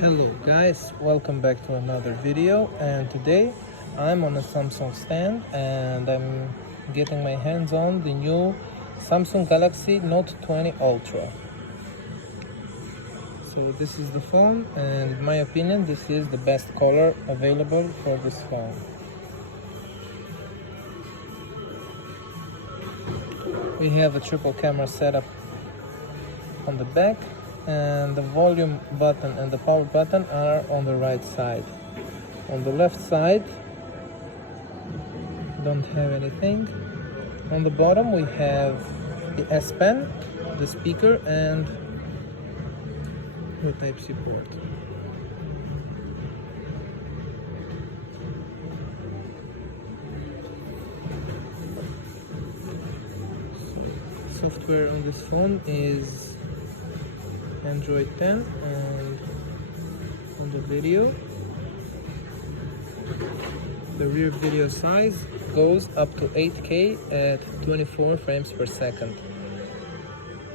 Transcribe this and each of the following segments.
Hello guys, welcome back to another video, and today I'm on a Samsung stand and I'm getting my hands on the new Samsung Galaxy Note 20 Ultra. So this is the phone, and in my opinion this is the best color available for this phone. We have a triple camera setup on the back, and the volume button and the power button are on the right side. On the left side don't have anything. On the bottom we have the S Pen, the speaker, and the Type-C port. Software on this phone is Android 10, and on the video, the rear video size goes up to 8K at 24 frames per second.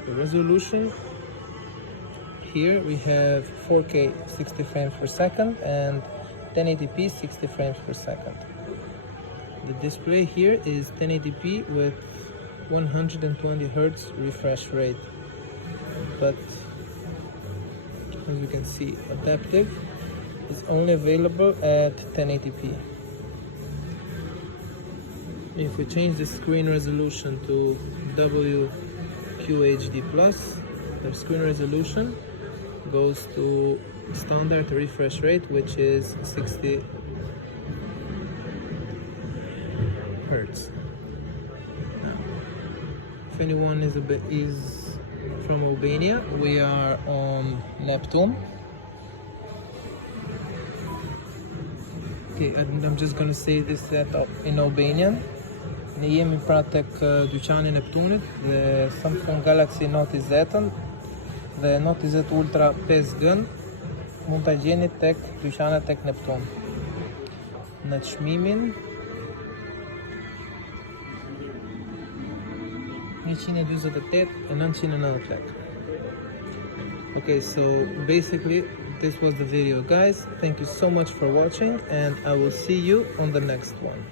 The resolution, here we have 4K 60 frames per second and 1080p 60 frames per second. The display here is 1080p with 120 Hz refresh rate, but as you can see, adaptive is only available at 1080p. If we change the screen resolution to WQHD+, the screen resolution goes to standard refresh rate, which is 60 Hz. If anyone is from Albania, we are on Neptune. Okay, I'm just gonna say this setup in Albanian. Ne jemi pra tek dyqani Neptunit dhe Samsung Galaxy Note 20 dhe Note 20 Ultra 5G mund ta gjeni tek dyqanet tek Neptun në çmimin 148,990 lek. Okay, so basically this was the video guys. Thank you so much for watching, and I will see you on the next one.